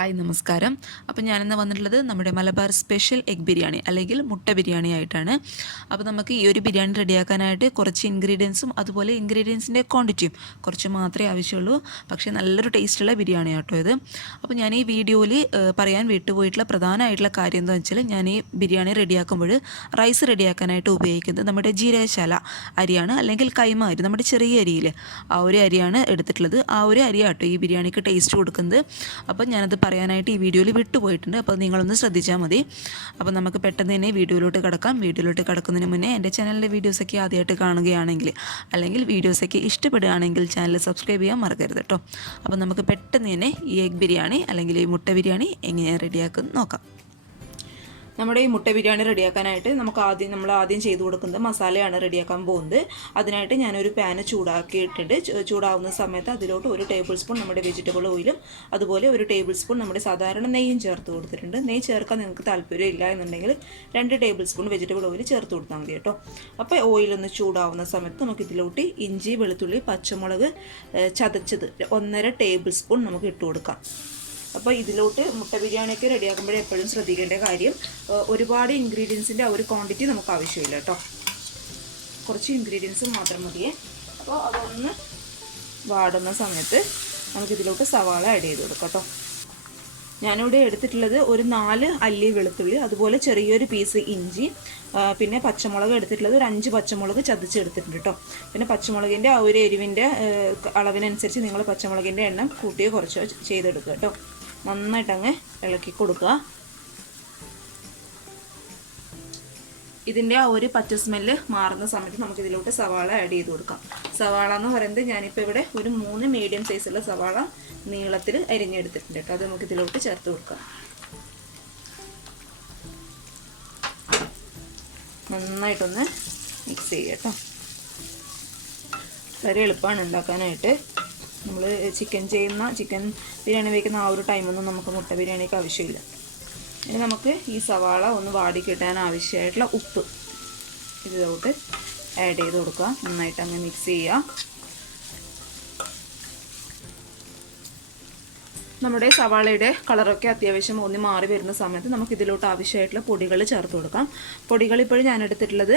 Hi നമസ്കാരം. അപ്പോൾ ഞാനിന്ന് വന്നിട്ടുള്ളത് നമ്മുടെ മലബാർ സ്പെഷ്യൽ എഗ് ബിരിയാണി അല്ലെങ്കിൽ മുട്ട ബിരിയാണി ആയിട്ടാണ്. അപ്പോൾ നമുക്ക് ഈ ഒരു ബിരിയാണി റെഡിയാക്കാനായിട്ട് കുറച്ച് ഇൻഗ്രീഡിയൻസും അതുപോലെ ഇൻഗ്രീഡിയൻസിൻ്റെ ക്വാണ്ടിറ്റിയും കുറച്ച് മാത്രമേ ആവശ്യമുള്ളൂ. പക്ഷേ നല്ലൊരു ടേസ്റ്റുള്ള ബിരിയാണി ആട്ടോ ഇത്. അപ്പോൾ ഞാൻ ഈ വീഡിയോയിൽ പറയാൻ വിട്ടുപോയിട്ടുള്ള പ്രധാനമായിട്ടുള്ള കാര്യം എന്താണെന്ന് വെച്ചാൽ, ഞാൻ ഈ ബിരിയാണി റെഡിയാക്കുമ്പോൾ റൈസ് റെഡിയാക്കാനായിട്ട് ഉപയോഗിക്കുന്നത് നമ്മുടെ ജീരകശാല അരിയാണ്, അല്ലെങ്കിൽ കൈമ അരി, നമ്മുടെ ചെറിയ അരിയിൽ ആ ഒരു അരിയാണ് എടുത്തിട്ടുള്ളത്. ആ ഒരു അരിയാട്ടോ ഈ ബിരിയാണിക്ക് ടേസ്റ്റ് കൊടുക്കുന്നത്. അപ്പോൾ ഞാനത് പറയാനായിട്ട് ഈ വീഡിയോയിൽ വിട്ടുപോയിട്ടുണ്ട്. അപ്പോൾ നിങ്ങളൊന്ന് ശ്രദ്ധിച്ചാൽ മതി. അപ്പോൾ നമുക്ക് പെട്ടെന്ന് തന്നെ വീഡിയോയിലോട്ട് കിടക്കാം. വീഡിയോയിലോട്ട് കിടക്കുന്നതിന് മുന്നേ എൻ്റെ ചാനലിലെ വീഡിയോസൊക്കെ ആദ്യമായിട്ട് കാണുകയാണെങ്കിൽ അല്ലെങ്കിൽ വീഡിയോസൊക്കെ ഇഷ്ടപ്പെടുകയാണെങ്കിൽ ചാനൽ സബ്സ്ക്രൈബ് ചെയ്യാൻ മറക്കരുത് കേട്ടോ. അപ്പോൾ നമുക്ക് പെട്ടെന്ന് തന്നെ ഈ എഗ് ബിരിയാണി അല്ലെങ്കിൽ ഈ മുട്ട ബിരിയാണി എങ്ങനെയാണ് റെഡിയാക്കുന്നത് നോക്കാം. നമ്മുടെ ഈ മുട്ട ബിരിയാണി റെഡിയാക്കാനായിട്ട് നമ്മൾ ആദ്യം ചെയ്ത് കൊടുക്കുന്നത് മസാലയാണ് റെഡിയാക്കാൻ പോകുന്നത്. അതിനായിട്ട് ഞാനൊരു പാന് ചൂടാക്കിയിട്ടുണ്ട്. ചൂടാവുന്ന സമയത്ത് അതിലോട്ട് 1 ടേബിൾ സ്പൂൺ നമ്മുടെ വെജിറ്റബിൾ ഓയിലും അതുപോലെ 1 ടേബിൾ സ്പൂൺ നമ്മുടെ സാധാരണ നെയ്യും ചേർത്ത് കൊടുത്തിട്ടുണ്ട്. നെയ്യ് ചേർക്കാൻ നിങ്ങൾക്ക് താല്പര്യം ഇല്ല എന്നുണ്ടെങ്കിൽ 2 ടേബിൾ സ്പൂൺ വെജിറ്റബിൾ ഓയിൽ ചേർത്ത് കൊടുത്താൽ മതി കേട്ടോ. അപ്പോൾ ഓയിലൊന്ന് ചൂടാവുന്ന സമയത്ത് നമുക്ക് ഇതിലോട്ട് ഇഞ്ചി, വെളുത്തുള്ളി, പച്ചമുളക് ചതച്ചത് 1.5 ടേബിൾ സ്പൂൺ നമുക്ക് ഇട്ട് കൊടുക്കാം. അപ്പോൾ ഇതിലോട്ട് മുട്ട ബിരിയാണിയൊക്കെ റെഡിയാക്കുമ്പോഴേ എപ്പോഴും ശ്രദ്ധിക്കേണ്ട കാര്യം, ഒരുപാട് ഇൻഗ്രീഡിയൻസിൻ്റെ ആ ഒരു ക്വാണ്ടിറ്റി നമുക്ക് ആവശ്യമില്ല കേട്ടോ. കുറച്ച് ഇൻഗ്രീഡിയൻസ് മാത്രം മതിയേ. അപ്പോൾ അതൊന്ന് വാടുന്ന സമയത്ത് നമുക്കിതിലോട്ട് സവാള ആഡ് ചെയ്ത് കൊടുക്കാം കേട്ടോ. ഞാനിവിടെ എടുത്തിട്ടുള്ളത് ഒരു 4 അല്ലി വെളുത്തുള്ളി, അതുപോലെ ചെറിയൊരു പീസ് ഇഞ്ചി, പിന്നെ പച്ചമുളക് എടുത്തിട്ടുള്ളത് ഒരു 5 പച്ചമുളക് ചതച്ചെടുത്തിട്ടുണ്ട് കേട്ടോ. പിന്നെ പച്ചമുളകിൻ്റെ ആ ഒരു എരിവിൻ്റെ അളവിനനുസരിച്ച് നിങ്ങൾ പച്ചമുളകിൻ്റെ എണ്ണം കൂട്ടിയോ കുറച്ചോ ചെയ്തെടുക്കുക കേട്ടോ. നന്നായിട്ടങ്ങ് ഇളക്കി കൊടുക്കുക. ഇതിൻ്റെ ആ ഒരു പച്ച സ്മെല്ല് മാറുന്ന സമയത്ത് നമുക്കിതിലോട്ട് സവാള ആഡ് ചെയ്ത് കൊടുക്കാം. സവാള എന്ന് പറയുന്നത് ഞാനിപ്പോൾ ഇവിടെ ഒരു 3 മീഡിയം സൈസുള്ള സവാള നീളത്തിൽ അരിഞ്ഞെടുത്തിട്ടുണ്ട് കേട്ടോ. അത് നമുക്കിതിലോട്ട് ചേർത്ത് കൊടുക്കാം. നന്നായിട്ടൊന്ന് മിക്സ് ചെയ്യുക കേട്ടോ. വളരെ എളുപ്പമാണ് ഉണ്ടാക്കാനായിട്ട്. നമ്മൾ ചിക്കൻ ബിരിയാണി വയ്ക്കുന്ന ആ ഒരു ടൈമൊന്നും നമുക്ക് മുട്ട ബിരിയാണിക്ക് ആവശ്യമില്ല. ഇനി നമുക്ക് ഈ സവാള ഒന്ന് വാടി കിട്ടാൻ ആവശ്യമായിട്ടുള്ള ഉപ്പ് ഇതിലോട്ട് ആഡ് ചെയ്ത് കൊടുക്കുക. നന്നായിട്ട് അങ്ങ് മിക്സ് ചെയ്യുക. നമ്മുടെ സവാളയുടെ കളറൊക്കെ അത്യാവശ്യം ഒന്ന് മാറി വരുന്ന സമയത്ത് നമുക്ക് ഇതിലോട്ട് ആവശ്യമായിട്ടുള്ള പൊടികൾ ചേർത്ത് കൊടുക്കാം. പൊടികൾ ഇപ്പോൾ ഞാൻ എടുത്തിട്ടുള്ളത്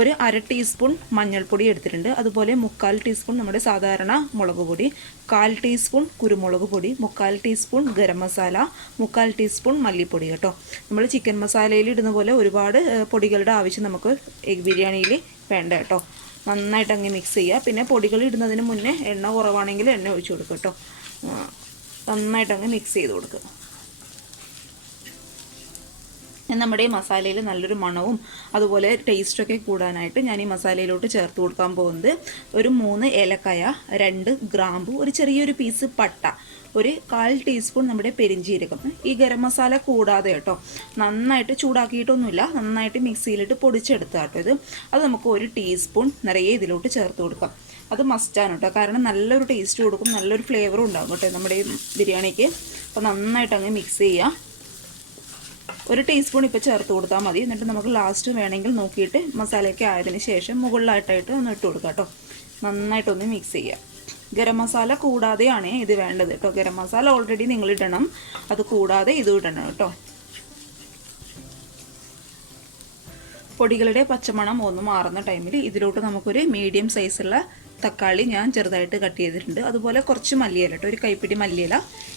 ഒരു 1/2 ടീസ്പൂൺ മഞ്ഞൾപ്പൊടി എടുത്തിട്ടുണ്ട്. അതുപോലെ 3/4 ടീസ്പൂൺ നമ്മുടെ സാധാരണ മുളക് പൊടി, 1/4 ടീസ്പൂൺ കുരുമുളക് പൊടി, 3/4 ടീസ്പൂൺ ഗരം മസാല, 3/4 ടീസ്പൂൺ മല്ലിപ്പൊടി കേട്ടോ. നമ്മൾ ചിക്കൻ മസാലയിൽ ഇടുന്ന പോലെ ഒരുപാട് പൊടികളുടെ ആവശ്യം നമുക്ക് എഗ് ബിരിയാണിയിൽ വേണ്ട കേട്ടോ. നന്നായിട്ട് അങ്ങ് മിക്സ് ചെയ്യുക. പിന്നെ പൊടികൾ ഇടുന്നതിന് മുന്നേ എണ്ണ കുറവാണെങ്കിൽ എണ്ണ ഒഴിച്ച് കൊടുക്കുക കേട്ടോ. നന്നായിട്ടങ്ങ് മിക്സ് ചെയ്ത് കൊടുക്കുക. നമ്മുടെ ഈ മസാലയിൽ നല്ലൊരു മണവും അതുപോലെ ടേസ്റ്റൊക്കെ കൂടാനായിട്ട് ഞാൻ ഈ മസാലയിലോട്ട് ചേർത്ത് കൊടുക്കാൻ പോകുന്നത് ഒരു 3 ഏലക്കായ, 2 ഗ്രാമ്പു, ഒരു ചെറിയൊരു പീസ് പട്ട, ഒരു 1/4 ടീസ്പൂൺ നമ്മുടെ പെരിഞ്ജീരകം. ഈ ഗരം മസാല കൂടാതെ കേട്ടോ. നന്നായിട്ട് ചൂടാക്കിയിട്ടൊന്നുമില്ല, നന്നായിട്ട് മിക്സിയിലിട്ട് പൊടിച്ചെടുത്ത കേട്ടോ ഇത്. അത് നമുക്ക് 1 ടീസ്പൂൺ നിറയെ ഇതിലോട്ട് ചേർത്ത് കൊടുക്കാം. അത് മസ്റ്റാണ് കേട്ടോ, കാരണം നല്ലൊരു ടേസ്റ്റ് കൊടുക്കും, നല്ലൊരു ഫ്ലേവറും ഉണ്ടാകും കേട്ടോ നമ്മുടെ ഈ ബിരിയാണിക്ക്. അപ്പോൾ നന്നായിട്ട് അങ്ങ് മിക്സ് ചെയ്യുക. 1 ടീസ്പൂൺ ഇപ്പോൾ ചേർത്ത് കൊടുത്താൽ മതി. എന്നിട്ട് നമുക്ക് ലാസ്റ്റ് വേണമെങ്കിൽ നോക്കിയിട്ട് മസാലയൊക്കെ ആയതിന് ശേഷം മുകളിലായിട്ടായിട്ട് ഒന്ന് ഇട്ട് കൊടുക്കുക കേട്ടോ. നന്നായിട്ടൊന്ന് മിക്സ് ചെയ്യുക. ഗരം മസാല കൂടാതെയാണ് ഇത് വേണ്ടത് കേട്ടോ. ഗരം മസാല ഓൾറെഡി നിങ്ങൾ ഇടണം, അത് കൂടാതെ ഇത് ഇടണം കേട്ടോ. പൊടികളുടെ പച്ചമണം ഒന്ന് മാറുന്ന ടൈമിൽ ഇതിലോട്ട് നമുക്കൊരു മീഡിയം സൈസുള്ള തക്കാളി ഞാൻ ചെറുതായിട്ട് കട്ട് ചെയ്തിട്ടുണ്ട്. അതുപോലെ കുറച്ച് മല്ലിയില കേട്ടോ, ഒരു കൈപ്പിടി മല്ലിയില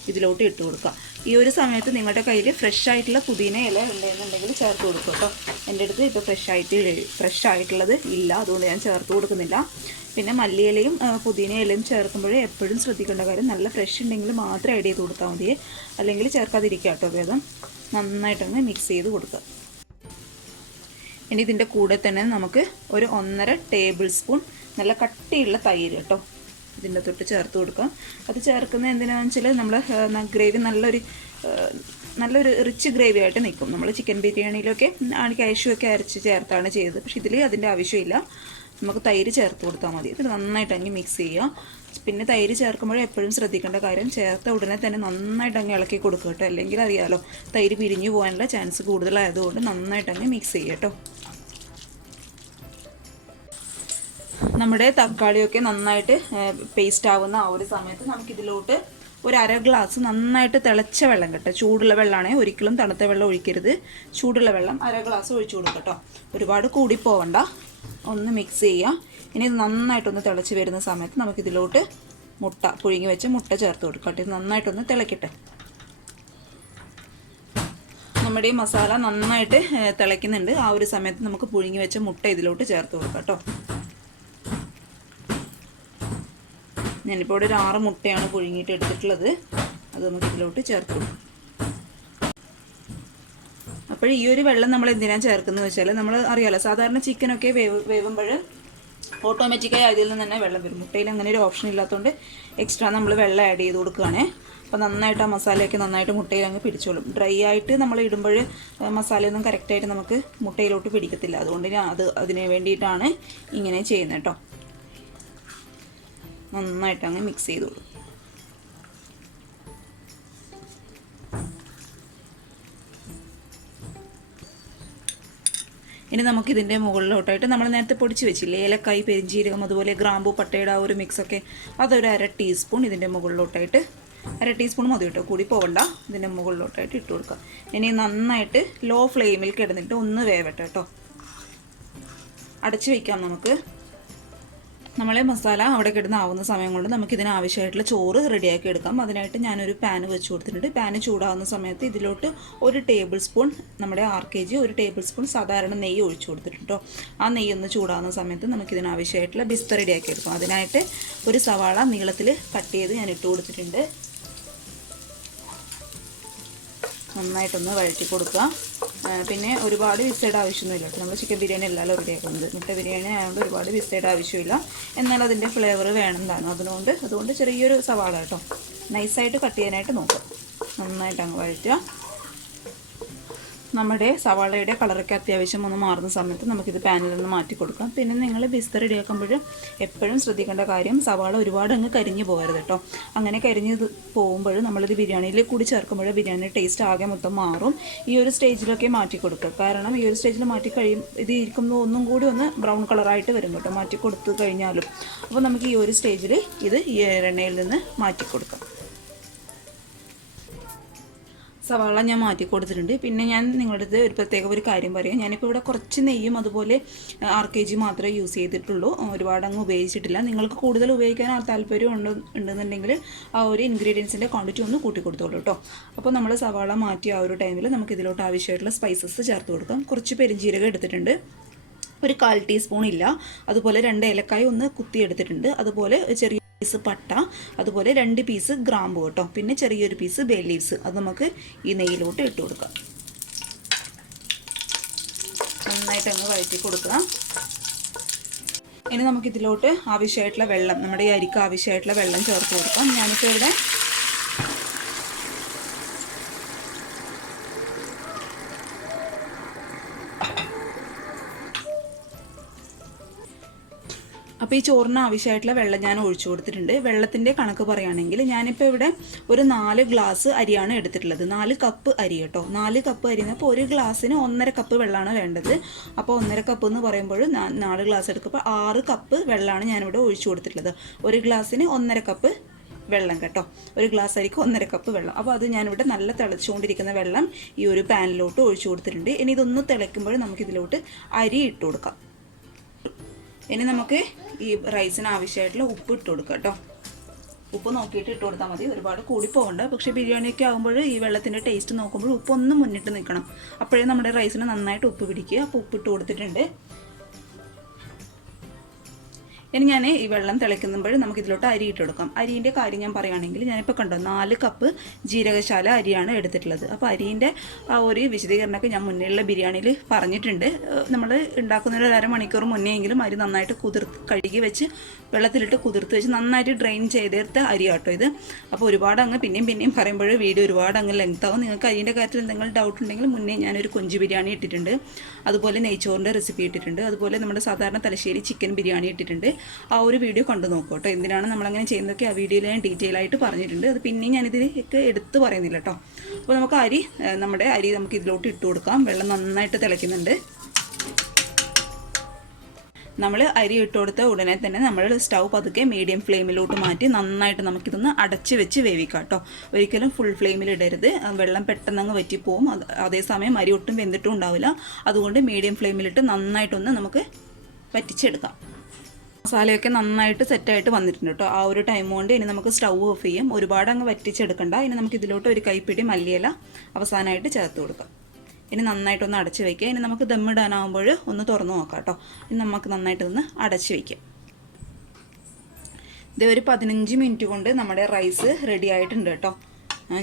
ഇതിലോട്ട് ഇട്ട് കൊടുക്കുക. ഈ ഒരു സമയത്ത് നിങ്ങളുടെ കയ്യിൽ ഫ്രഷ് ആയിട്ടുള്ള പുതിന ഇല ഉണ്ടെന്നുണ്ടെങ്കിൽ ചേർത്ത് കൊടുക്കുക കേട്ടോ. എൻ്റെ അടുത്ത് ഇപ്പോൾ ഫ്രഷ് ആയിട്ടുള്ളത് ഇല്ല, അതുകൊണ്ട് ഞാൻ ചേർത്ത് കൊടുക്കുന്നില്ല. പിന്നെ മല്ലിയിലയും പുതിന ഇലയും ചേർക്കുമ്പോഴേ എപ്പോഴും ശ്രദ്ധിക്കേണ്ട കാര്യം, നല്ല ഫ്രഷ് ഉണ്ടെങ്കിൽ മാത്രം ആഡ് ചെയ്ത് കൊടുത്താൽ മതിയേ, അല്ലെങ്കിൽ ചേർക്കാതിരിക്കുക കേട്ടോ. വേഗം നന്നായിട്ടങ്ങ് മിക്സ് ചെയ്ത് കൊടുക്കുക. ഇനി ഇതിൻ്റെ കൂടെ തന്നെ നമുക്ക് ഒരു 1.5 ടേബിൾ സ്പൂൺ നല്ല കട്ടിയുള്ള തൈര് കേട്ടോ ഇതിൻ്റെ തൊട്ട് ചേർത്ത് കൊടുക്കാം. അത് ചേർക്കുന്നത് എന്തിനാണെന്ന് വെച്ചാൽ നമ്മൾ ഗ്രേവി നല്ലൊരു റിച്ച് ഗ്രേവി ആയിട്ട് നിൽക്കും. നമ്മൾ ചിക്കൻ ബിരിയാണിയിലൊക്കെ കാഷ്യൊക്കെ അരച്ച് ചേർത്താണ് ചെയ്തത്, പക്ഷേ ഇതിൽ അതിൻ്റെ ആവശ്യമില്ല. നമുക്ക് തൈര് ചേർത്ത് കൊടുത്താൽ മതി. ഇത് നന്നായിട്ട് അങ്ങ് മിക്സ് ചെയ്യുക. പിന്നെ തൈര് ചേർക്കുമ്പോഴേ എപ്പോഴും ശ്രദ്ധിക്കേണ്ട കാര്യം, ചേർത്ത ഉടനെ തന്നെ നന്നായിട്ട് അങ്ങ് ഇളക്കി കൊടുക്കുക കേട്ടോ. അല്ലെങ്കിൽ അറിയാലോ, തൈര് പിരിഞ്ഞു പോകാനുള്ള ചാൻസ് കൂടുതലായതുകൊണ്ട് നന്നായിട്ട് അങ്ങ് മിക്സ് ചെയ്യുക കേട്ടോ. നമ്മുടെ തക്കാളിയൊക്കെ നന്നായിട്ട് പേസ്റ്റ് ആവുന്ന ആ ഒരു സമയത്ത് നമുക്കിതിലോട്ട് ഒരു അര ഗ്ലാസ് നന്നായിട്ട് തിളച്ച വെള്ളം കേട്ടോ. ചൂടുള്ള വെള്ളമാണേ, ഒരിക്കലും തണുത്ത വെള്ളം ഒഴിക്കരുത്. ചൂടുള്ള വെള്ളം അര ഗ്ലാസ് ഒഴിച്ചു കൊടുക്കുക കേട്ടോ. ഒരുപാട് കൂടിപ്പോവണ്ട, ഒന്ന് മിക്സ് ചെയ്യുക. ഇനി ഇത് നന്നായിട്ടൊന്ന് തിളച്ച് വരുന്ന സമയത്ത് നമുക്കിതിലോട്ട് മുട്ട, പുഴുങ്ങി വെച്ച മുട്ട ചേർത്ത് കൊടുക്കാം. ഇത് നന്നായിട്ടൊന്ന് തിളക്കട്ടെ. നമ്മുടെ ഈ മസാല നന്നായിട്ട് തിളയ്ക്കുന്നുണ്ട്. ആ ഒരു സമയത്ത് നമുക്ക് പുഴുങ്ങി വെച്ച മുട്ട ഇതിലോട്ട് ചേർത്ത് കൊടുക്കാം കേട്ടോ. ഞാനിപ്പോൾ ഇവിടെ ഒരു 6 മുട്ടയാണ് പുഴുങ്ങിയിട്ട് എടുത്തിട്ടുള്ളത്. അത് നമുക്ക് ഇതിലോട്ട് ചേർത്ത് കൊടുക്കാം. അപ്പോൾ ഈ ഒരു വെള്ളം നമ്മൾ എന്തിനാണ് ചേർക്കുന്നത് വെച്ചാൽ, നമ്മൾ അറിയാലോ സാധാരണ ചിക്കനൊക്കെ വേവുമ്പോൾ ഓട്ടോമാറ്റിക്കായി അതിൽ നിന്ന് തന്നെ വെള്ളം വരും. മുട്ടയിൽ അങ്ങനെ ഒരു ഓപ്ഷൻ ഇല്ലാത്തതുകൊണ്ട് എക്സ്ട്രാ നമ്മൾ വെള്ളം ആഡ് ചെയ്ത് കൊടുക്കുകയാണേ. അപ്പോൾ നന്നായിട്ട് ആ മസാലയൊക്കെ നന്നായിട്ട് മുട്ടയിൽ അങ്ങ് പിടിച്ചോളും. ഡ്രൈ ആയിട്ട് നമ്മൾ ഇടുമ്പോൾ മസാലയൊന്നും കറക്റ്റായിട്ട് നമുക്ക് മുട്ടയിലോട്ട് പിടിക്കത്തില്ല. അതുകൊണ്ട് അതിന് വേണ്ടിയിട്ടാണ് ഇങ്ങനെ ചെയ്യുന്നത് കേട്ടോ. നന്നായിട്ട് അങ്ങ് മിക്സ് ചെയ്തോളൂ. ഇനി നമുക്കിതിൻ്റെ മുകളിലോട്ടായിട്ട് നമ്മൾ നേരത്തെ പൊടിച്ച് വെച്ചില്ലേ ഏലക്കായ്, പെരിഞ്ചീരകം, അതുപോലെ ഗ്രാമ്പൂ, പട്ടയുടെ ആ ഒരു മിക്സൊക്കെ, അതൊരു 1/2 ടീസ്പൂൺ ഇതിൻ്റെ മുകളിലോട്ടായിട്ട്, 1/2 ടീസ്പൂൺ മതി കേട്ടോ, കൂടി പോകണ്ട. ഇതിൻ്റെ മുകളിലോട്ടായിട്ട് ഇട്ട് കൊടുക്കുക. ഇനി നന്നായിട്ട് ലോ ഫ്ലെയിമിൽ കിടന്നിട്ട് ഒന്ന് വേവട്ടെ കേട്ടോ. അടച്ച് വയ്ക്കാം നമുക്ക്. നമ്മളെ മസാല അവിടെ കിടന്നാവുന്ന സമയം കൊണ്ട് നമുക്കിതിന് ആവശ്യമായിട്ടുള്ള ചോറ് റെഡിയാക്കി എടുക്കാം. അതിനായിട്ട് ഞാനൊരു പാന് വെച്ച് കൊടുത്തിട്ടുണ്ട്. പാന് ചൂടാവുന്ന സമയത്ത് ഇതിലോട്ട് 1 ടേബിൾ സ്പൂൺ നമ്മുടെ 6 kg 1 ടേബിൾ സ്പൂൺ സാധാരണ നെയ്യ് ഒഴിച്ചു കൊടുത്തിട്ടുണ്ട്. ആ നെയ്യൊന്ന് ചൂടാവുന്ന സമയത്ത് നമുക്കിതിന് ആവശ്യമായിട്ടുള്ള ബിസ്ത റെഡിയാക്കി എടുക്കാം. അതിനായിട്ട് ഒരു സവാള നീളത്തിൽ കട്ട് ചെയ്ത് ഞാൻ ഇട്ട് കൊടുത്തിട്ടുണ്ട്. നന്നായിട്ടൊന്ന് വഴറ്റി കൊടുക്കുക. പിന്നെ ഒരുപാട് വിസയുടെ ആവശ്യമൊന്നുമില്ല. നമ്മൾ ചിക്കൻ ബിരിയാണി അല്ലല്ലോ റെഡിയാക്കുന്നത്, മുട്ട ബിരിയാണി ആയതുകൊണ്ട് ഒരുപാട് വിസയുടെ ആവശ്യമില്ല. എന്നാൽ അതിൻ്റെ ഫ്ലേവർ വേണമെന്നാണ്. അതുകൊണ്ട് ചെറിയൊരു സവാള കേട്ടോ, നൈസായിട്ട് കട്ട് ചെയ്യാനായിട്ട് നോക്കുക. നന്നായിട്ട് അങ്ങ് വഴറ്റുക. നമ്മുടെ സവാളയുടെ കളറൊക്കെ അത്യാവശ്യം ഒന്ന് മാറുന്ന സമയത്ത് നമുക്കിത് പാനിൽ നിന്ന് മാറ്റി കൊടുക്കാം. പിന്നെ നിങ്ങൾ ബിസ്ത റെഡിയാക്കുമ്പോൾ എപ്പോഴും ശ്രദ്ധിക്കേണ്ട കാര്യം, സവാള ഒരുപാട് അങ്ങ് കരിഞ്ഞു പോകരുത് കേട്ടോ. അങ്ങനെ കരിഞ്ഞ് പോകുമ്പോൾ നമ്മളിത് ബിരിയാണിയിൽ കൂടി ചേർക്കുമ്പോൾ ബിരിയാണിയുടെ ടേസ്റ്റ് ആകെ മൊത്തം മാറും. ഈ ഒരു സ്റ്റേജിലൊക്കെ മാറ്റി കൊടുക്കുക. കാരണം ഈ ഒരു സ്റ്റേജിൽ മാറ്റി ഇത് ഇരിക്കുമ്പോൾ ഒന്നും കൂടി ഒന്ന് ബ്രൗൺ കളറായിട്ട് വരും കേട്ടോ, മാറ്റി കൊടുത്തു കഴിഞ്ഞാലും. അപ്പോൾ നമുക്ക് ഈ ഒരു സ്റ്റേജിൽ ഇത് ഈ എണ്ണയിൽ നിന്ന് മാറ്റി കൊടുക്കാം. സവാള ഞാൻ മാറ്റി കൊടുത്തിട്ടുണ്ട്. പിന്നെ ഞാൻ നിങ്ങളുടെ അടുത്ത് ഒരു പ്രത്യേക ഒരു കാര്യം പറയാം. ഞാനിപ്പോൾ ഇവിടെ കുറച്ച് നെയ്യും അതുപോലെ 6 kg മാത്രമേ യൂസ് ചെയ്തിട്ടുള്ളൂ. ഒരുപാട് അങ്ങ് ഉപയോഗിച്ചിട്ടില്ല. നിങ്ങൾക്ക് കൂടുതൽ ഉപയോഗിക്കാൻ താല്പര്യം ഉണ്ടെന്നുണ്ടെങ്കിൽ ആ ഒരു ഇൻഗ്രീഡിയൻസിൻ്റെ ക്വാണ്ടിറ്റി ഒന്ന് കൂട്ടി കൊടുത്തോളൂ കേട്ടോ. അപ്പോൾ നമ്മൾ സവാള മാറ്റിയ ആ ഒരു ടൈമിൽ നമുക്ക് ഇതിലോട്ട് ആവശ്യമായിട്ടുള്ള സ്പൈസസ് ചേർത്ത് കൊടുക്കാം. കുറച്ച് പെരിഞ്ചീരകം എടുത്തിട്ടുണ്ട്, ഒരു 1/4 ടീസ്പൂൺ ഇല്ല, അതുപോലെ 2 ഏലക്കായ ഒന്ന് കുത്തിയെടുത്തിട്ടുണ്ട്, അതുപോലെ ചെറിയ പീസ് പട്ട, അതുപോലെ 2 പീസ് ഗ്രാമ്പു കേട്ടോ, പിന്നെ ചെറിയൊരു പീസ് ബേ ലീവ്സ്. അത് നമുക്ക് ഈ നെയ്യിലോട്ട് ഇട്ട് കൊടുക്കാം. നന്നായിട്ട് അങ്ങ് വഴറ്റി കൊടുക്കുക. ഇനി നമുക്കിതിലോട്ട് ആവശ്യമായിട്ടുള്ള വെള്ളം, നമ്മുടെ ഈ അരിക്ക് ആവശ്യമായിട്ടുള്ള വെള്ളം ചേർത്ത് കൊടുക്കാം. ഞാനിപ്പോൾ ഇവിടെ അപ്പോൾ ഈ ചോറിന് ആവശ്യമായിട്ടുള്ള വെള്ളം ഞാൻ ഒഴിച്ചു കൊടുത്തിട്ടുണ്ട്. വെള്ളത്തിൻ്റെ കണക്ക് പറയുകയാണെങ്കിൽ ഞാനിപ്പോൾ ഇവിടെ ഒരു 4 ഗ്ലാസ് അരിയാണ് എടുത്തിട്ടുള്ളത്. 4 കപ്പ് അരി കേട്ടോ. 4 കപ്പ് അരി അപ്പോൾ 1 ഗ്ലാസ്സിന് 1.5 കപ്പ് വെള്ളമാണ് വേണ്ടത്. അപ്പോൾ 1.5 കപ്പ് എന്ന് പറയുമ്പോൾ 4 ഗ്ലാസ് എടുക്കുമ്പോൾ 6 കപ്പ് വെള്ളമാണ് ഞാനിവിടെ ഒഴിച്ചു കൊടുത്തിട്ടുള്ളത്. 1 ഗ്ലാസ്സിന് 1.5 കപ്പ് വെള്ളം കേട്ടോ. 1 ഗ്ലാസ് അരിക്ക് 1.5 കപ്പ് വെള്ളം. അപ്പോൾ അത് ഞാനിവിടെ നല്ല തിളച്ചുകൊണ്ടിരിക്കുന്ന വെള്ളം ഈ ഒരു പാനിലോട്ട് ഒഴിച്ചു കൊടുത്തിട്ടുണ്ട്. ഇനി ഇതൊന്ന് തിളയ്ക്കുമ്പോൾ നമുക്കിതിലോട്ട് അരി ഇട്ട് കൊടുക്കാം. ഇനി നമുക്ക് ഈ റൈസിന് ആവശ്യമായിട്ടുള്ള ഉപ്പ് ഇട്ട് കൊടുക്കാം കേട്ടോ. ഉപ്പ് നോക്കിയിട്ട് ഇട്ട് കൊടുത്താൽ മതി, ഒരുപാട് കൂടി പോകണ്ട. പക്ഷേ ബിരിയാണിയൊക്കെ ആകുമ്പോൾ ഈ വെള്ളത്തിൻ്റെ ടേസ്റ്റ് നോക്കുമ്പോൾ ഉപ്പൊന്ന് മുന്നിട്ട് നിൽക്കണം. അപ്പോഴേ നമ്മുടെ റൈസിന് നന്നായിട്ട് ഉപ്പ് പിടിക്കുക. അപ്പോൾ ഉപ്പ് ഇട്ട് കൊടുത്തിട്ടുണ്ട്. ഇനി ഞാൻ ഈ വെള്ളം തിളയ്ക്കുമ്പോൾ നമുക്കിതിലോട്ട് അരി ഇട്ട് കൊടുക്കാം. അരിൻ്റെ കാര്യം ഞാൻ പറയുകയാണെങ്കിൽ ഞാനിപ്പോൾ കണ്ടോ 4 കപ്പ് ജീരകശാല അരിയാണ് എടുത്തിട്ടുള്ളത്. അപ്പോൾ അരിൻ്റെ ആ ഒരു വിശദീകരണമൊക്കെ ഞാൻ മുന്നേയുള്ള ബിരിയാണിയിൽ പറഞ്ഞിട്ടുണ്ട്. നമ്മൾ ഉണ്ടാക്കുന്ന ഒരു 1/2 മണിക്കൂർ മുന്നേ എങ്കിലും അരി നന്നായിട്ട് കഴുകി വെച്ച് വെള്ളത്തിലിട്ട് കുതിർത്ത് വെച്ച് നന്നായിട്ട് ഡ്രെയിൻ ചെയ്തെടുത്ത അരി കേട്ടോ ഇത്. അപ്പോൾ ഒരുപാട് അങ്ങ് പിന്നെയും പറയുമ്പോൾ വീഡിയോ ഒരുപാട് അങ്ങ് ലെങ്ത് ആവും. നിങ്ങൾക്ക് അരിൻ്റെ കാര്യത്തിൽ എന്തെങ്കിലും ഡൗട്ട് ഉണ്ടെങ്കിൽ മുന്നേ ഞാനൊരു കൊഞ്ച് ബിരിയാണി ഇട്ടിട്ടുണ്ട്, അതുപോലെ നെയ്ച്ചോറിൻ്റെ റെസിപ്പി ഇട്ടിട്ടുണ്ട്, അതുപോലെ നമ്മുടെ സാധാരണ തലശ്ശേരി ചിക്കൻ ബിരിയാണി ഇട്ടിട്ടുണ്ട്. ആ ഒരു വീഡിയോ കണ്ടു നോക്കൂ കേട്ടോ. എന്തിനാണ് നമ്മളങ്ങനെ ചെയ്യുന്നതൊക്കെ ആ വീഡിയോയിൽ ഞാൻ ഡീറ്റെയിൽ ആയിട്ട് പറഞ്ഞിട്ടുണ്ട്. അത് പിന്നെയും ഞാനിതിലേക്ക് എടുത്ത് പറയുന്നില്ല കേട്ടോ. അപ്പോൾ നമുക്ക് നമ്മുടെ അരി നമുക്ക് ഇതിലോട്ട് ഇട്ട് കൊടുക്കാം. വെള്ളം നന്നായിട്ട് തിളയ്ക്കുന്നുണ്ട്. നമ്മൾ അരി ഇട്ട് കൊടുത്ത ഉടനെ തന്നെ നമ്മൾ സ്റ്റൗ പതുക്കെ മീഡിയം ഫ്ലെയിമിലോട്ട് മാറ്റി നന്നായിട്ട് നമുക്കിതൊന്ന് അടച്ച് വെച്ച് വേവിക്കാം കേട്ടോ. ഒരിക്കലും ഫുൾ ഫ്ലെയിമിൽ ഇടരുത്, വെള്ളം പെട്ടെന്ന് അങ്ങ് വറ്റിപ്പോവും. അതേസമയം അരി ഒട്ടും വെന്തിട്ടും ഉണ്ടാവില്ല. അതുകൊണ്ട് മീഡിയം ഫ്ലെയിമിലിട്ട് നന്നായിട്ടൊന്ന് നമുക്ക് വറ്റിച്ചെടുക്കാം. മസാലയൊക്കെ നന്നായിട്ട് സെറ്റായിട്ട് വന്നിട്ടുണ്ട് കേട്ടോ. ആ ഒരു ടൈം കൊണ്ട് ഇനി നമുക്ക് സ്റ്റൗ ഓഫ് ചെയ്യും. ഒരുപാട് അങ്ങ് വറ്റിച്ചെടുക്കണ്ട. ഇനി നമുക്ക് ഇതിലോട്ട് ഒരു കൈപ്പിടി മല്ലിയില അവസാനമായിട്ട് ചേർത്ത് കൊടുക്കാം. ഇനി നന്നായിട്ടൊന്ന് അടച്ച് വയ്ക്കുക. ഇനി നമുക്ക് ദമ്മിടാനാകുമ്പോൾ ഒന്ന് തുറന്ന് നോക്കാം കേട്ടോ. ഇനി നമുക്ക് നന്നായിട്ടൊന്ന് അടച്ച് വയ്ക്കാം. ഇത് ഒരു 15 മിനിറ്റ് കൊണ്ട് നമ്മുടെ റൈസ് റെഡി ആയിട്ടുണ്ട് കേട്ടോ.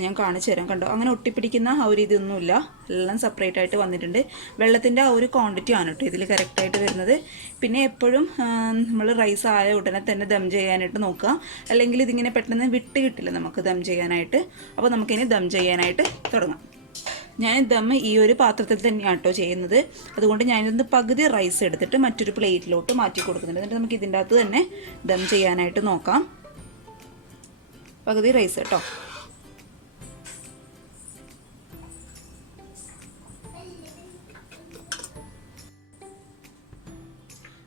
ഞാൻ കാണിച്ചു തരാം. കണ്ടോ, അങ്ങനെ ഒട്ടിപ്പിടിക്കുന്ന ആ ഒരു ഇതൊന്നുമില്ല, എല്ലാം സെപ്പറേറ്റ് ആയിട്ട് വന്നിട്ടുണ്ട്. വെള്ളത്തിൻ്റെ ആ ഒരു ക്വാണ്ടിറ്റി ആണ് കേട്ടോ ഇതിൽ കറക്റ്റായിട്ട് വരുന്നത്. പിന്നെ എപ്പോഴും നമ്മൾ റൈസ് ആയ ഉടനെ തന്നെ ദം ചെയ്യാനായിട്ട് നോക്കുക, അല്ലെങ്കിൽ ഇതിങ്ങനെ പെട്ടെന്ന് വിട്ട് കിട്ടില്ല നമുക്ക് ദം ചെയ്യാനായിട്ട്. അപ്പോൾ നമുക്കിനി ദം ചെയ്യാനായിട്ട് തുടങ്ങാം. ഞാൻ ദം ഈ ഒരു പാത്രത്തിൽ തന്നെയാണ് കേട്ടോ ചെയ്യുന്നത്. അതുകൊണ്ട് ഞാനിതൊന്ന് പകുതി റൈസ് എടുത്തിട്ട് മറ്റൊരു പ്ലേറ്റിലോട്ട് മാറ്റി കൊടുക്കുന്നുണ്ട്. എന്നിട്ട് നമുക്ക് ഇതിൻ്റെ അകത്ത് തന്നെ ദം ചെയ്യാനായിട്ട് നോക്കാം. പകുതി റൈസ് കേട്ടോ.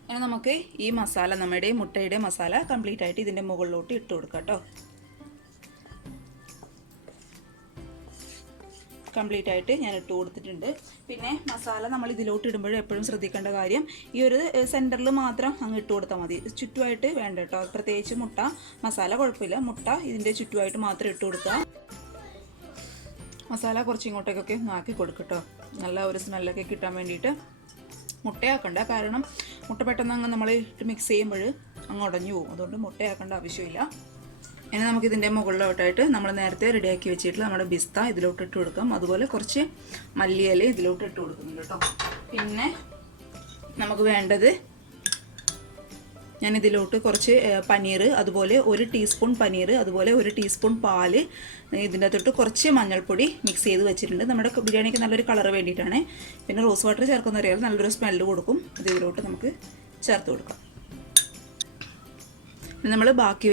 അങ്ങനെ നമുക്ക് ഈ മസാല, നമ്മുടെ മുട്ടയുടെ മസാല കംപ്ലീറ്റ് ആയിട്ട് ഇതിൻ്റെ മുകളിലോട്ട് ഇട്ട് കൊടുക്കാം കേട്ടോ. കംപ്ലീറ്റ് ആയിട്ട് ഞാൻ ഇട്ട് കൊടുത്തിട്ടുണ്ട്. പിന്നെ മസാല നമ്മൾ ഇതിലോട്ട് ഇടുമ്പോഴും എപ്പോഴും ശ്രദ്ധിക്കേണ്ട കാര്യം, ഈ ഒരു സെൻറ്ററിൽ മാത്രം അങ്ങ് ഇട്ട് കൊടുത്താൽ മതി, ചുറ്റുമായിട്ട് വേണ്ട കേട്ടോ. പ്രത്യേകിച്ച് മുട്ട മസാല കുഴപ്പമില്ല, മുട്ട ഇതിൻ്റെ ചുറ്റുമായിട്ട് മാത്രം ഇട്ട് കൊടുക്കുക. മസാല കുറച്ച് ഇങ്ങോട്ടേക്കൊക്കെ ആക്കി കൊടുക്കട്ടോ, നല്ല ഒരു സ്മെല്ലൊക്കെ കിട്ടാൻ വേണ്ടിയിട്ട്. മുട്ടയാക്കണ്ട, കാരണം മുട്ട പെട്ടെന്ന് അങ്ങ് നമ്മൾ ഇട്ട് മിക്സ് ചെയ്യുമ്പോൾ അങ്ങ് ഉടഞ്ഞു പോകും. അതുകൊണ്ട് മുട്ടയാക്കേണ്ട ആവശ്യമില്ല. ഇനി നമുക്കിതിൻ്റെ മുകളിലോട്ടായിട്ട് നമ്മൾ നേരത്തെ റെഡിയാക്കി വെച്ചിട്ടുള്ള നമ്മുടെ പിസ്ത ഇതിലോട്ട് ഇട്ട് കൊടുക്കാം. അതുപോലെ കുറച്ച് മല്ലിയില ഇതിലോട്ട് ഇട്ട് കൊടുക്കുന്നുണ്ട് കേട്ടോ. പിന്നെ നമുക്ക് വേണ്ടത്, ഞാനിതിലോട്ട് കുറച്ച് പനീർ, അതുപോലെ 1 ടീസ്പൂൺ പനീർ, അതുപോലെ 1 ടീസ്പൂൺ പാല്, ഇതിൻ്റെ അകത്തോട്ട് കുറച്ച് മഞ്ഞൾപ്പൊടി മിക്സ് ചെയ്ത് വെച്ചിട്ടുണ്ട്. നമ്മുടെ ബിരിയാണിക്ക് നല്ലൊരു കളർ വേണ്ടിയിട്ടാണ്. പിന്നെ റോസ് വാട്ടർ ചേർക്കുന്ന അറിയാതെ നല്ലൊരു സ്മെല്ല് കൊടുക്കും. ഇത് ഇതിലോട്ട് നമുക്ക് ചേർത്ത് കൊടുക്കാം. പിന്നെ നമ്മൾ ബാക്കി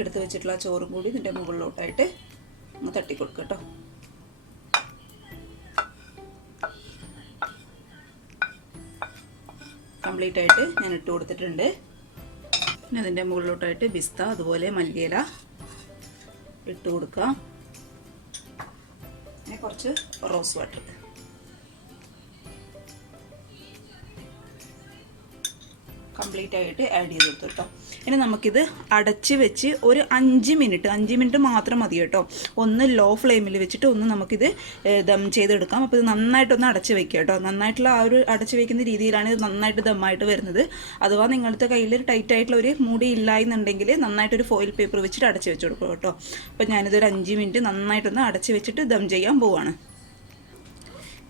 എടുത്ത് വെച്ചിട്ടുള്ള ചോറും കൂടി ഇതിൻ്റെ മുകളിലോട്ടായിട്ട് ഒന്ന് തട്ടി കൊടുക്കുക കേട്ടോ. കംപ്ലീറ്റ് ആയിട്ട് ഞാൻ ഇട്ട് കൊടുത്തിട്ടുണ്ട്. പിന്നെ അതിൻ്റെ മുകളിലോട്ടായിട്ട് പിസ്ത, അതുപോലെ മല്ലിയില ഇട്ട് കൊടുക്കുക. പിന്നെ കുറച്ച് റോസ് വാട്ടർ. കംപ്ലീറ്റ് ആയിട്ട് ആഡ് ചെയ്ത് കൊടുത്തു കേട്ടോ. ഇനി നമുക്കിത് അടച്ച് വെച്ച് ഒരു 5 മിനിറ്റ് മാത്രം മതി കേട്ടോ. ഒന്ന് ലോ ഫ്ലെയിമിൽ വെച്ചിട്ട് ഒന്ന് നമുക്കിത് ദം ചെയ്തെടുക്കാം. അപ്പോൾ ഇത് നന്നായിട്ടൊന്ന് അടച്ച് വെക്കുക കേട്ടോ. നന്നായിട്ടുള്ള ആ ഒരു അടച്ച് വയ്ക്കുന്ന രീതിയിലാണ് ഇത് നന്നായിട്ട് ദമ്മായിട്ട് വരുന്നത്. അഥവാ നിങ്ങളുടെ കയ്യിൽ ടൈറ്റ് ആയിട്ടുള്ള ഒരു മൂടി ഇല്ല എന്നുണ്ടെങ്കിൽ നന്നായിട്ടൊരു ഫോയിൽ പേപ്പർ വെച്ചിട്ട് അടച്ച് വെച്ച് കൊടുക്കുക കേട്ടോ. അപ്പോൾ ഞാനിതൊരു 5 മിനിറ്റ് നന്നായിട്ടൊന്ന് അടച്ച് വെച്ചിട്ട് ദം ചെയ്യാൻ പോവുകയാണ്.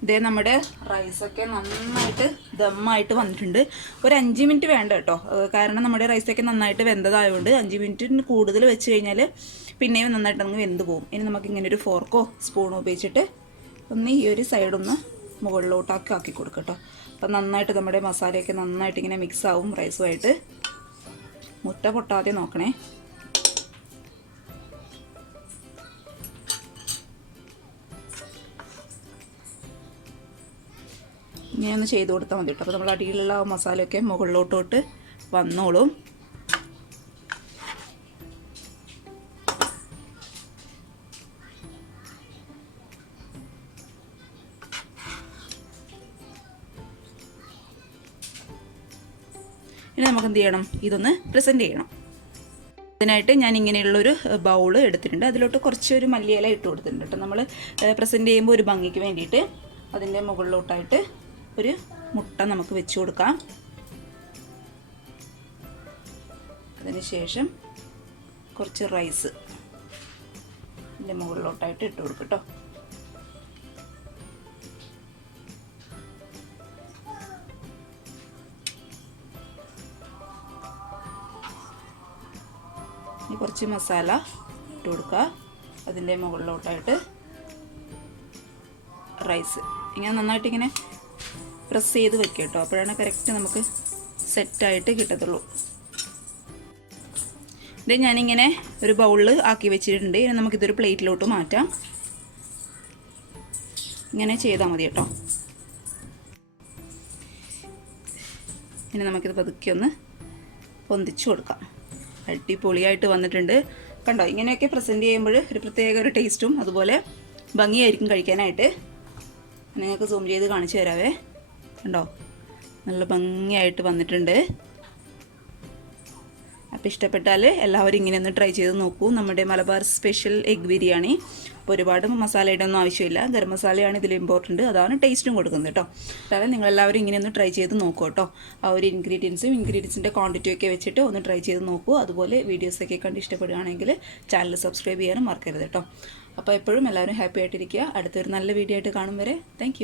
ഇതേ നമ്മുടെ റൈസൊക്കെ നന്നായിട്ട് ദമ്മായിട്ട് വന്നിട്ടുണ്ട്. ഒരു 5 മിനിറ്റ് വേണ്ട കേട്ടോ, കാരണം നമ്മുടെ റൈസൊക്കെ നന്നായിട്ട് വെന്തതായതുകൊണ്ട് 5 മിനിറ്റിന് കൂടുതൽ വെച്ച് കഴിഞ്ഞാൽ പിന്നെയും നന്നായിട്ട് അങ്ങ് വെന്ത് പോകും. ഇനി നമുക്കിങ്ങനെ ഒരു ഫോർക്കോ സ്പൂണോ ഉപയോഗിച്ചിട്ട് ഒന്ന് ഈ ഒരു സൈഡൊന്ന് മുകളിലോട്ടാക്കി ആക്കി കൊടുക്കുക കേട്ടോ. അപ്പം നന്നായിട്ട് നമ്മുടെ മസാലയൊക്കെ നന്നായിട്ട് ഇങ്ങനെ മിക്സ് ആവും റൈസുമായിട്ട്. മുട്ട പൊട്ടാതെ നോക്കണേ. ഇങ്ങനെ ഒന്ന് ചെയ്ത് കൊടുത്താൽ മതി കേട്ടോ. അപ്പോൾ നമ്മൾ അടിയിലുള്ള മസാലയൊക്കെ മുകളിലോട്ടോട്ട് വന്നോളും. ഇനി നമുക്ക് എന്ത് ചെയ്യണം, ഇതൊന്ന് പ്രസൻറ്റ് ചെയ്യണം. അതിനായിട്ട് ഞാൻ ഇങ്ങനെയുള്ളൊരു ബൗൾ എടുത്തിട്ടുണ്ട്. അതിലോട്ട് കുറച്ചൊരു മല്ലിയില ഇട്ട് കൊടുത്തിട്ടുണ്ട് കേട്ടോ. നമ്മൾ പ്രസൻറ്റ് ചെയ്യുമ്പോൾ ഒരു ഭംഗിക്ക് വേണ്ടിയിട്ട് അതിൻ്റെ മുകളിലോട്ടായിട്ട് ഒരു മുട്ട നമുക്ക് വെച്ച് കൊടുക്കാം. അതിനുശേഷം കുറച്ച് റൈസ് ഇതിൻ്റെ മുകളിലോട്ടായിട്ട് ഇട്ട് കൊടുക്കും കേട്ടോ. ഇനി കുറച്ച് മസാല ഇട്ട് കൊടുക്കുക. അതിൻ്റെ മുകളിലോട്ടായിട്ട് റൈസ് ഇങ്ങനെ നന്നായിട്ട് ഇങ്ങനെ പ്രസ് ചെയ്ത് വെക്കുക കേട്ടോ. അപ്പോഴാണ് കറക്റ്റ് നമുക്ക് സെറ്റായിട്ട് കിട്ടത്തുള്ളൂ. ഇത് ഞാനിങ്ങനെ ഒരു ബൗളിൽ ആക്കി വെച്ചിട്ടുണ്ട്. ഇനി നമുക്കിതൊരു പ്ലേറ്റിലോട്ട് മാറ്റാം. ഇങ്ങനെ ചെയ്താൽ മതി കേട്ടോ. ഇനി നമുക്കിത് പതുക്കെ ഒന്ന് പൊന്തിച്ച് കൊടുക്കാം. അടിപൊളിയായിട്ട് വന്നിട്ടുണ്ട്. കണ്ടോ, ഇങ്ങനെയൊക്കെ പ്രസൻറ്റ് ചെയ്യുമ്പോൾ ഒരു പ്രത്യേക ഒരു ടേസ്റ്റും അതുപോലെ ഭംഗിയായിരിക്കും കഴിക്കാനായിട്ട്. നിങ്ങൾക്ക് സൂം ചെയ്ത് കാണിച്ചു തരാവേ. കണ്ടോ, നല്ല ഭംഗിയായിട്ട് വന്നിട്ടുണ്ട്. അപ്പോൾ ഇഷ്ടപ്പെട്ടാൽ എല്ലാവരും ഇങ്ങനെ ഒന്ന് ട്രൈ ചെയ്ത് നോക്കൂ. നമ്മുടെ മലബാർ സ്പെഷ്യൽ എഗ് ബിരിയാണി. അപ്പോൾ ഒരുപാട് മസാലയുടെ ഒന്നും ആവശ്യമില്ല, ഗരം മസാലയാണ് ഇതിൽ ഇമ്പോർട്ടൻറ്റ്, അതാണ് ടേസ്റ്റും കൊടുക്കുന്നത് കേട്ടോ. അതായത് നിങ്ങളെല്ലാവരും ഇങ്ങനെ ഒന്ന് ട്രൈ ചെയ്ത് നോക്കൂ കേട്ടോ. ആ ഒരു ഇൻഗ്രീഡിയൻസിൻ്റെ ക്വാണ്ടിറ്റിയൊക്കെ വെച്ചിട്ട് ഒന്ന് ട്രൈ ചെയ്ത് നോക്കൂ. അതുപോലെ വീഡിയോസൊക്കെ കണ്ട് ഇഷ്ടപ്പെടുകയാണെങ്കിൽ ചാനൽ സബ്സ്ക്രൈബ് ചെയ്യാനും മറക്കരുത് കേട്ടോ. അപ്പോൾ എപ്പോഴും എല്ലാവരും ഹാപ്പി ആയിട്ടിരിക്കുക. അടുത്തൊരു നല്ല വീഡിയോ ആയിട്ട് കാണും വരെ താങ്ക്